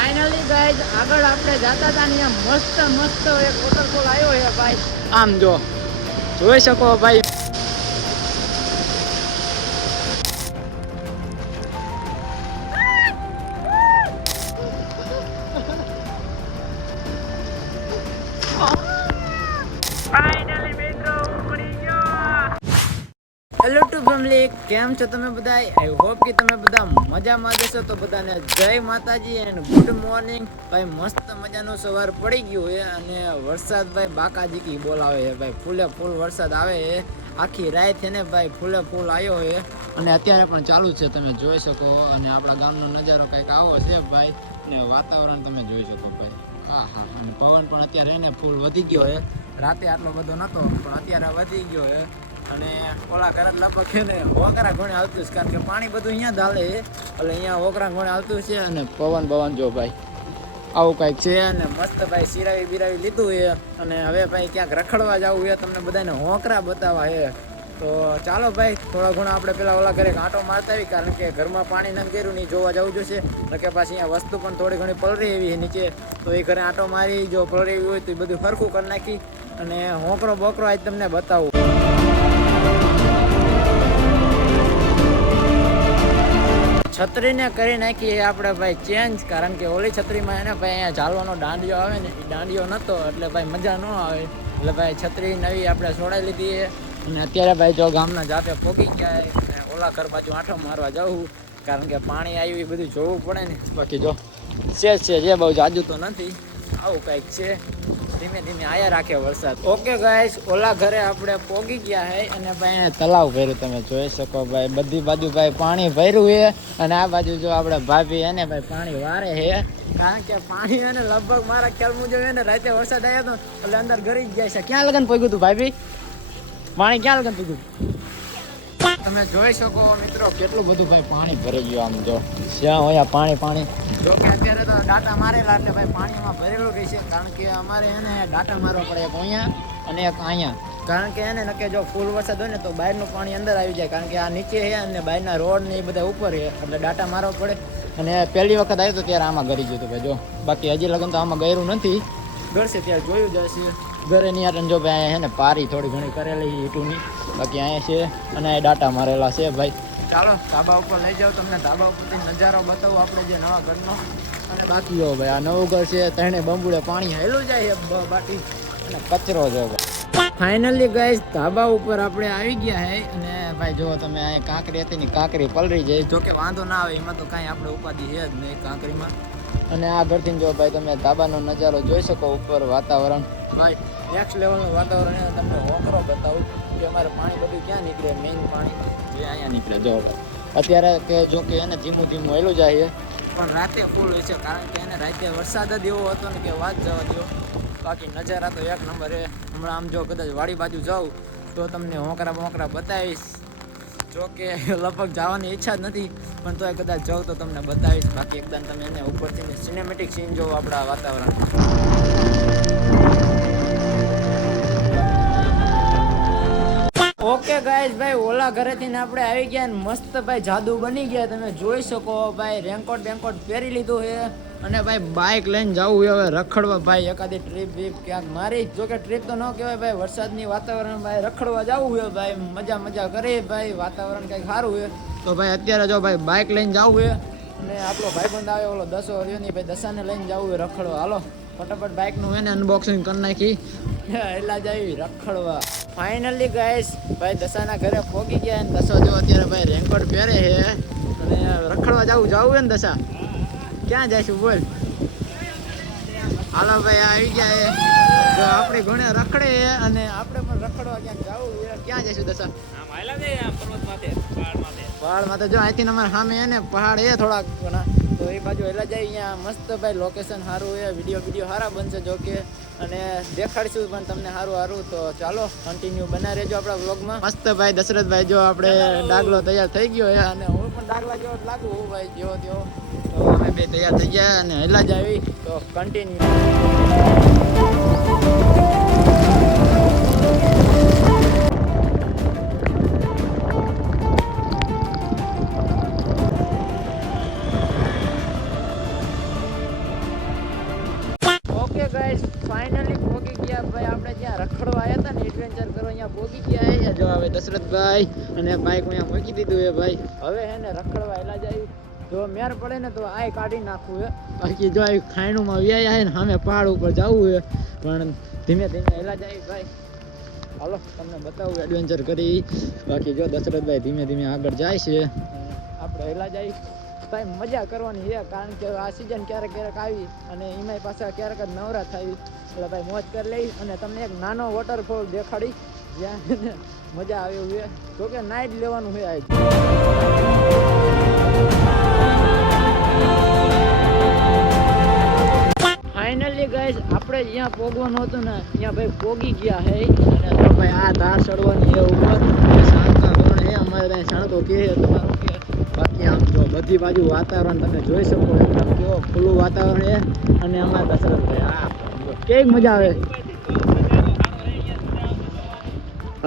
Finally guys આગળ આપણે જતા હતા ને મસ્ત મસ્ત એક વોટરફોલ આવ્યો છે ભાઈ. આમ જો જોઈ શકો ભાઈ. હેલો ટુ ફેમિલી, કેમ છો તમે બધા? આઈ હોપ કે તમે બધા મજામાં જશો. તો બધાને જય માતાજી એન્ડ ગુડ મોર્નિંગ ભાઈ. મસ્ત મજાનો સવાર પડી ગયો છે અને વરસાદ ભાઈ બાકાજી કી બોલાવે છે ભાઈ. ફૂલે ફૂલ વરસાદ આવે છે. આખી રાત છે ને ભાઈ ફૂલે ફૂલ આવ્યો છે અને અત્યારે પણ ચાલુ છે, તમે જોઈ શકો. અને આપણા ગામનો નજારો કંઈક આવો છે ભાઈ. ને વાતાવરણ તમે જોઈ શકો ભાઈ. હા હા, અને પવન પણ અત્યારે એને ફૂલ વધી ગયો છે. રાતે આટલો બધો નહોતો પણ અત્યારે વધી ગયો છે. અને ઓલા ઘરે લગભગ છે ને ઓકરા ઘોડે આવતું છે, કારણ કે પાણી બધું અહીંયા જ હાલે એટલે અહીંયા ઓકરા ઘોડે આવતું છે. અને પવન જો ભાઈ આવું કંઈક છે. અને મસ્ત ભાઈ સિરાવી બિરાવી લીધું છે અને હવે ભાઈ ક્યાંક રખડવા જવું છે, તમને બધાને હોકરા બતાવવા છે. તો ચાલો ભાઈ થોડા ઘણા આપણે પેલા ઓલા ઘરે આંટો મારતા આવી, કારણ કે ઘરમાં પાણી નથી કર્યું નહીં, જોવા જવું જોશે. કે પાછી અહીંયા વસ્તુ પણ થોડી ઘણી પલરી એવી નીચે, તો એ ઘરે આંટો મારી જો પલરી એવી હોય તો એ બધું સરખું કરી નાખી અને હોકરો બોકરો આજ તમને બતાવું. છત્રીને કરી નાખી આપણે ભાઈ ચેન્જ, કારણ કે ઓલી છત્રીમાં એને ભાઈ અહીંયા ચાલવાનો દાંડિયો આવે ને એ દાંડિયો નહોતો એટલે ભાઈ મજા ન આવે. એટલે ભાઈ છત્રી નવી આપણે છોડાઈ લીધી અને અત્યારે ભાઈ જો ગામના જાતે પોગી ગયા અને ઓલા ઘર બાજુ આંઠો મારવા જવું, કારણ કે પાણી આવ્યું એ બધું જોવું પડે ને. બાકી જો છે જે બહુ જાજુ તો નથી, આવું કંઈક છે. ધીમે ધીમે આયા રાખે વરસાદ. ઓકે ગાઈસ, ઓલા ઘરે આપણે પોગી ગયા હે અને ભાઈ એને તલાવ ભર્યું, તમે જોઈ શકો ભાઈ. બધી બાજુ ભાઈ પાણી ભર્યું છે અને આ બાજુ જો આપણે ભાભી એને ભાઈ પાણી વારે છે, કારણ કે પાણી એને લગભગ મારા ખ્યાલ મુજબ એને રાતે વરસાદ આવ્યો હતો એટલે અંદર ગરી જ જાય છે. ક્યાં લગન પોગ્યું હતું ભાભી? પાણી ક્યાં લગન પોગ્યું? તમે જોઈ શકો મિત્રો કેટલું બધું ભાઈ પાણી ભરી ગયું. આમ જો જ્યાં હોય પાણી. જો કે અત્યારે તો ડાટા મારેલા એટલે ભાઈ પાણીમાં ભરેલું રહેશે, કારણ કે અમારે એને ડાટા મારવા પડે એક અહીંયા અને એક અહીંયા. કારણ કે એને નકે જો ફૂલ વરસાદ હોય ને તો બહારનું પાણી અંદર આવી જાય, કારણ કે આ નીચે છે અને બહારના રોડ ને એ બધા ઉપર છે એટલે ડાટા મારવા પડે. અને પહેલી વખત આવ્યું તો ત્યારે આમાં ગરી ગયું હતું ભાઈ. જો બાકી હજી લગન તો આમાં ગયું નથી, ગરશે ત્યારે જોયું જશે. ઘરે ની યાર જો ભાઈ અહીંયા છે ને પારી થોડી ઘણી કરેલી ઈટુની, બાકી અહીંયા છે અને આ ડાટા મારેલા છે ભાઈ. ચાલો ધાબા ઉપર લઈ જાઓ, તમને ધાબા ઉપરથી નજારો બતાવો આપણે જે નવા ઘરનો. અને બાકી જો ભાઈ આ નવું ઘર છે, ત્રણે બંબુડે પાણી હેલું જાય છે બાકી અને કચરો જો ભાઈ. ફાઇનલી ગાઈસ ધાબા ઉપર આપણે આવી ગયા હે અને ભાઈ જો તમે અહીં કાંકરી હતી ને કાંકરી પલરી જાય. જોકે વાંધો ના આવે, એમાં તો કાંઈ આપણે ઉપાધિ છે જ નહીં કાંકરીમાં. અને આ ઘરથી જો ભાઈ તમે ધાબાનો નજારો જોઈ શકો. ઉપર વાતાવરણ ભાઈ નેક્સ્ટ લેવલનું વાતાવરણ એને તમને હોકરો બતાવું કે અમારે પાણી બધું ક્યાં નીકળે. મેઇન પાણી જે અહીંયા નીકળે જો અત્યારે કે જો કે એને ધીમું ધીમું હેલું જાય પણ રાતે ફૂલ હોય છે, કારણ કે એને રાતે વરસાદ જ એવો હતો ને કે વાત જવા દો. બાકી નજારા તો એક નંબર છે. હમણાં આમ જો કદાચ વાડી બાજુ જાઉં તો તમને હોકરા બતાવીશ. જો કે લગભગ જવાની ઈચ્છા જ નથી પણ તોય કદાચ જાઉં તો તમને બતાવીશ. બાકી એકદમ તમે એને ઉપરથી સિનેમેટિક સીન જોવો આપણા વાતાવરણ. ઓકે ગાઈઝ ભાઈ ઓલા ઘરેથી ને આપણે આવી ગયા ને મસ્ત ભાઈ જાદુ બની ગયા, તમે જોઈ શકો ભાઈ. રેનકોટ પહેરી લીધું છે અને ભાઈ બાઇક લઈને જવું હવે રખડવા ભાઈ. એકાદી ટ્રીપ ક્યાંક મારી. જો કે ટ્રીપ તો ન કહેવાય ભાઈ, વરસાદની વાતાવરણ ભાઈ રખડવા જવું છે ભાઈ. મજા કરીએ ભાઈ, વાતાવરણ કંઈક સારું છે. તો ભાઈ અત્યારે જો ભાઈ બાઇક લઈને જવું છે અને આપણો ભાઈબંધ આવે ઓલો દસો રહ્યોની ભાઈ, દસાને લઈને જવું છે રખડવા. હાલો ફટાફટ બાઇકનું એને અનબોક્સિંગ કરી નાખી એટલા જ આવી રખડવા. ફાઇનલી ગાઈસ ભાઈ દસાના ઘરે પહોંચી ગયા અને દસો જો અત્યારે ભાઈ રેનકોટ પહેરે છે અને રખડવા જવું છે ને દસા? ક્યાં જઈશું બોલ? હાલો ભાઈ આવી ગયા તો આપણે ઘણે રખડે અને આપણે પણ રખડવા ક્યાંક જવું. ક્યાં જઈશું દસા? પહાડ માથે જો અહીંથી અમારે સામે ને પહાડ એ થોડાક તો એ બાજુ હેલા જાય. અહીંયા મસ્ત ભાઈ લોકેશન સારું છે, વિડીયો સારા બનશે જો કે, અને દેખાડીશું પણ તમને સારું. તો ચાલો કન્ટિન્યુ બના રહેજો આપણા વ્લોગમાં. મસ્ત ભાઈ દશરથભાઈ જો આપણે ડાગલો તૈયાર થઈ ગયો છે અને હું પણ ડાગલા જેવો જ લાગુ હું ભાઈ જેવો તેવો. તો અમે બે તૈયાર થઈ ગયા અને હેલા જ આવી તો કન્ટિન્યુ. ઓકે ગાઈસ ફાઇનલી પહોંચી ગયા ભાઈ આપણે જ્યાં રખડવા આવ્યા હતા ને એડવેન્ચર કરવા અહીંયા પહોંચી ગયા છે જો હવે દશરથભાઈ અને બાઈક અહીંયા મૂકી દીધું છે ભાઈ હવે હે ને રખડવા એલા જાય જો મેર પડે ને તો આય કાઢી નાખવું છે બાકી જો આ ખાયણુંમાં વ્યાયા છે ને સામે પહાડ ઉપર જવું છે પણ ધીમે ધીમે એલા જાય ભાઈ હાલો તમને બતાવું એડવેન્ચર કરી બાકી જો દશરથભાઈ ધીમે ધીમે આગળ જાય છે આપણે એલા જાય ભાઈ મજા કરવાની છે કારણ કે આ સિઝન ક્યારેક ક્યારેક આવી અને એમાંય પાછા ક્યારેક જ નવરા થાય એટલે ભાઈ મોજ કરી લઈ અને તમને એક નાનો વોટરફોલ દેખાડી જ્યાં મજા આવે એવું છે જોકે નાઇટ લેવાનું છે આજ ફાઇનલી ગાઈસ આપણે જ્યાં પોગવાનું હતું ને ત્યાં ભાઈ પોગી ગયા હે અને તો ભાઈ આ ધાર ચડવાની છે ઉપર શાંતના ધોરણ છે અમારે ત્યાં શાંતો કે તમારું કે બાકી આમ જો બધી બાજુ વાતાવરણ તમે જોઈ શકો એકદમ કેવો ખુલ્લું વાતાવરણ છે અને અમારા દશરથભાઈ આ કેવી મજા આવે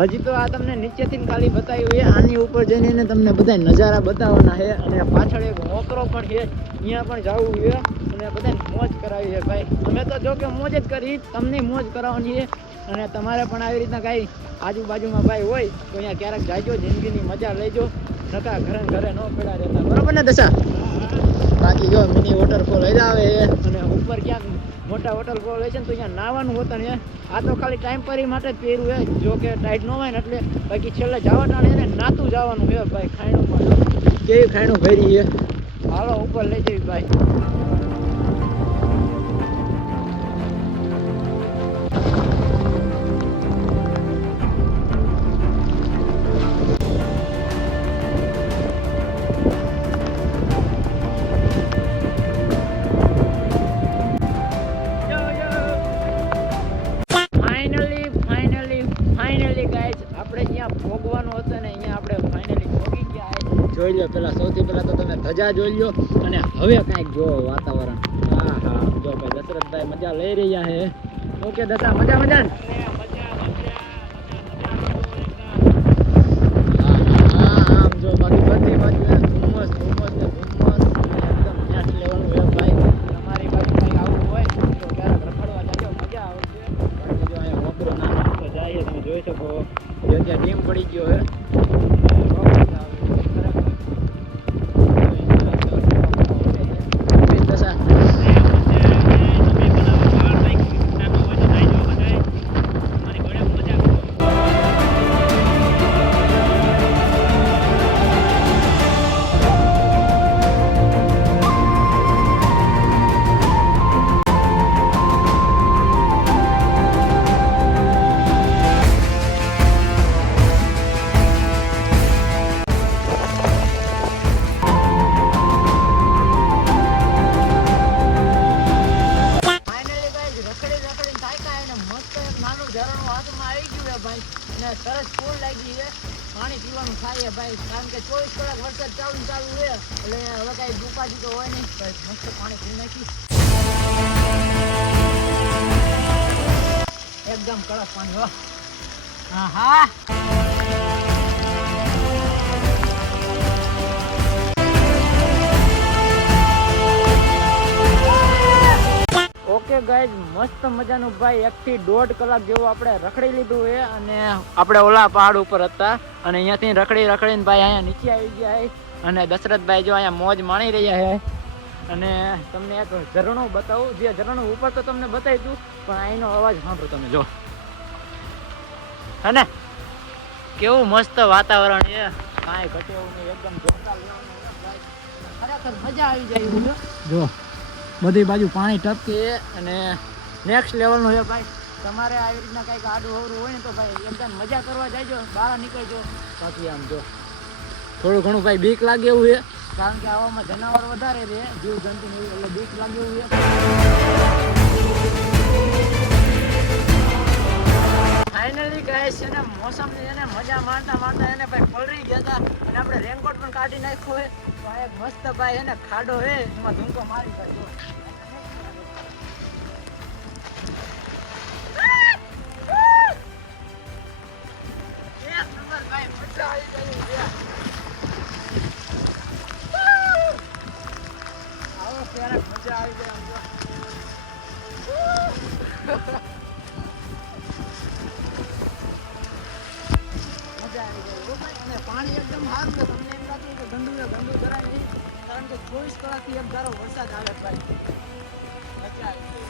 હજી તો આ તમને નીચેથી ખાલી બતાવ્યું છે આની ઉપર જઈને તમને બધા નજારા બતાવવાના છે અને પાછળ એક મોકરો પણ છે અહીંયા પણ જવું છે અને બધાને મોજ કરાવી છે ભાઈ અમે તો જો કે મોજ જ કરી તમને મોજ કરાવવાની છે અને તમારે પણ આવી રીતના કાંઈ આજુબાજુમાં ભાઈ હોય તો અહીંયા ક્યારેક જાયજો જિંદગીની મજા લેજો નકા ઘરે ઘરે ન પડ્યા રહેતા બરોબર ને દશા બાકી જો મિની વોટરફોલ લઈ આવે અને ઉપર ક્યાંક મોટા વોટરફોલ હોય છે ને તો અહીંયા નાવાનું હોતા ને આ તો ખાલી ટાઈમ પરી માટે જ પહેર્યું છે જો કે ટાઈટ ન હોય ને એટલે બાકી છેલ્લે જવા ટાણે એને નાતું જવાનું છે ભાઈ ખાયણું પણ કેવી ખાયણું ભરી છે હાલો ઉપર લઈ જવી ભાઈ આપણે જ્યાં ભોગવાનું હતું ને અહીંયા આપણે ફાઇનલી ભોગી ગયા જોઈ લો પેલા સૌથી પહેલા તો તમે ધજા જોઈ લો અને હવે કાંઈક જો વાતાવરણ હા હા જો ભાઈ દશરથભાઈ મજા લઈ રહ્યા છે ઓકે દશા મજા મજા આમ જો બાકી બધી બાજુ ધુમ્મસ ધુમ્મસ ને ધુમ્મસ એકદમ નેટ લેવાનું છે ભાઈ તમારી બાજુ કંઈ આવું હોય તો ક્યારેક રખડવા જાજો મજા આવશે બાકી જો અહીંયા મોકરો નાનો તો જાય તમે જોઈ શકો જે ત્યાં ડીમ પડી ગયો હે સરસ ફૂલ લાગી છે પાણી પીવાનું થાય ભાઈ કારણ કે 24 કલાક વરસાદ ચાલુ છે એટલે હવે કઈ દુકાજી તો હોય નહીં મસ્ત પાણી પી નાખી એકદમ કડક પાણી હો હા હા ઓકે ગાઈઝ મસ્ત મજાનું ભાઈ 1 થી 1.5 કલાક જેવું આપણે રખડી લીધું છે અને આપણે ઓલા પહાડ ઉપર હતા અને અહીંયાથી રખડીને ભાઈ અહીંયા નીચે આવી ગયા અને દશરથભાઈ જો અહીંયા મોજ માણી રહ્યા છે અને તમને એક ઝરણું બતાવું જે ઝરણું ઉપર તો તમને બતાવી દઉં પણ અહીંનો અવાજ સાંભળો તમે જો હે ને કેવું મસ્ત વાતાવરણ છે કાંઈ ઘટે એવું નહીં એકદમ જોરદાર ખરેખર મજા આવી જાય જો બધી બાજુ પાણી ટપકે અને નેક્સ્ટ લેવલનું છે ભાઈ તમારે આવી રીતના કંઈક આડું અવરું હોય ને તો ભાઈ એકદમ મજા કરવા જાયજો બહાર નીકળજો બાકી આમ જો થોડું ઘણું ભાઈ બીક લાગે એવું છે કારણ કે આવામાં જનાવર વધારે રહે જીવ જંતુ એટલે બીક લાગે એવું છે ફાઇનલી ગાઈસ છે ને મોસમની એને મજા માણતા એને ભાઈ પલળી ગયા હતા અને આપણે રેનકોટ પણ કાઢી નાખ્યો હોય તો આ એક મસ્ત ભાઈ એને ખાડો હે એમાં ધૂમકો મારી કાઢ્યો મજા આવી જાય માંથી એક ધારો વરસાદ આવે ભાઈ મજા આવી ગઈ.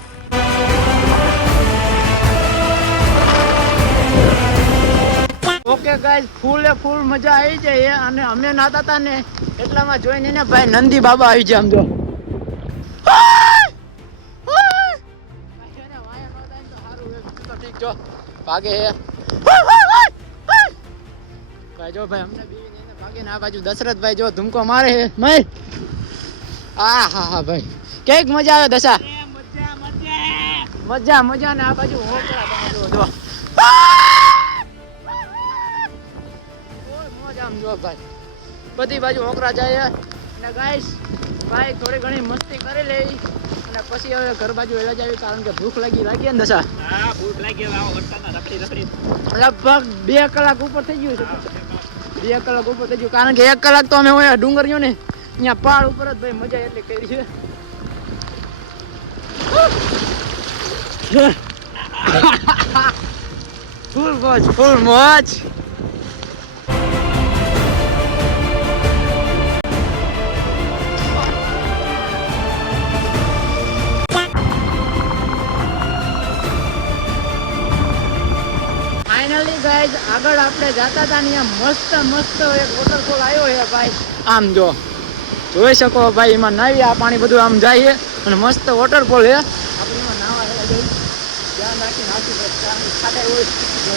ઓકે ગાઈસ ફૂલ મજા આવી જાય અને અમે નાતા હતા ને એટલામાં જોઈને ને ભાઈ નંદી બાબા આવી જાય આમ જો ભાગે હે ભાઈ જો ભાઈ અમને બીવીને એને ભાગે ને આ બાજુ દશરથભાઈ જો ધુમકો મારે હે મય આ હા ભાઈ કેક મજા આવે દશા મજા ને આ બાજુ હોકળા તમે જો આમ જો ભાઈ બધી બાજુ હોકરા જાય અને ગાઈસ ભાઈ થોડી ઘણી મસ્તી કરી લેવી અને પછી હવે ઘર બાજુ એલા જાવી કારણ કે ભૂખ લાગી ને દશા હા ભૂખ લાગી આવો વરસાદના રખડી લગભગ 2 કલાક ઉપર થઈ ગયું છે 2 કલાક ઉપર થઈ ગયું કારણ કે 1 કલાક તો અમે હોય ડુંગરીઓ ને અહીંયા પહાડ ઉપર જ ભાઈ મજા એટલી કરી છે ફૂલ મોજ ફાઇનલી ગાઈઝ આગળ આપણે જતા હતા ને મસ્ત એક વોટરફોલ આવ્યો છે ભાઈ આમ જોઈ શકો ભાઈ એમાં નાવી આ પાણી બધું આમ જાય છે અને મસ્ત વોટરફોલ છે આપણે એમાં નાવા હેલા જઈ ધ્યાન રાખીને નાખી ખાતા હોય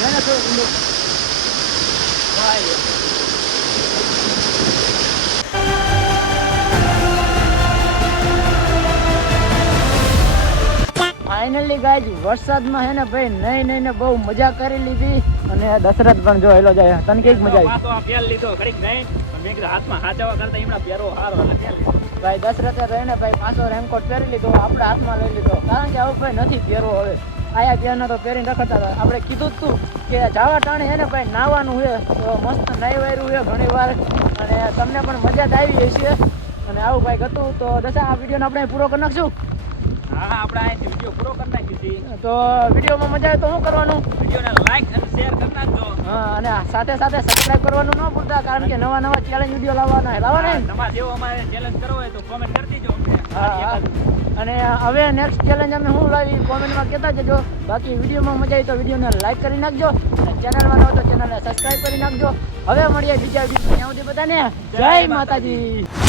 હે ને થોડું ભાઈ ફાઇનલી ગાઈઝ વરસાદમાં હે ને ભાઈ નહીં ને બહુ મજા કરી લીધી અને દશરથ પણ જો હેલો જાય તને કેવી મજા આવી પાછો આ પેલ લીધો ઘડીક નહીં પણ મેં કીધું હાથમાં હાચવા કરતા એમના પહેરો હારો એટલે પેલ લીધો ભાઈ દશરથે રહીને ભાઈ પાછો રેનકોટ પહેરી લીધો આપણે હાથમાં લઈ લીધો કારણ કે આવું ભાઈ નથી પહેરવો હવે આયા ત્યાંના તો પહેરીને રખડતા હતા આપણે કીધું જ તું કે જાવા ટાણે હે ને ભાઈ નાવાનું છે તો મસ્ત નાઈ વાયરું છે ઘણી વાર અને તમને પણ મજા જ આવી હશે અને આવું ભાઈ હતું તો દશા આ વિડીયોને આપણે પૂરો કરી નાખશું હા આપણે અહીંથી વિડીયો પૂરો કરી નાખ્યું છે તો વિડીયોમાં મજા આવે તો શું કરવાનું વિડીયોને લાઈક અને શેર કરી નાખજો હા અને સાથે સબસ્ક્રાઇબ કરવાનું ન ભૂલતા કારણ કે નવા ચેલેન્જ વિડીયો લાવવાના તમારે જેવો અમારે ચેલેન્જ કરવો હોય તો કોમેન્ટ કરી દેજો હા અને હવે નેક્સ્ટ ચેલેન્જ અમે શું લાવી કોમેન્ટમાં કહેતા જજો બાકી વિડીયોમાં મજા આવી તો વિડીયોને લાઈક કરી નાખજો અને ચેનલમાં ન હોય તો ચેનલને સબસ્ક્રાઇબ કરી નાખજો હવે મળીએ બીજા વિડીયો ત્યાં સુધી બધાને જય માતાજી.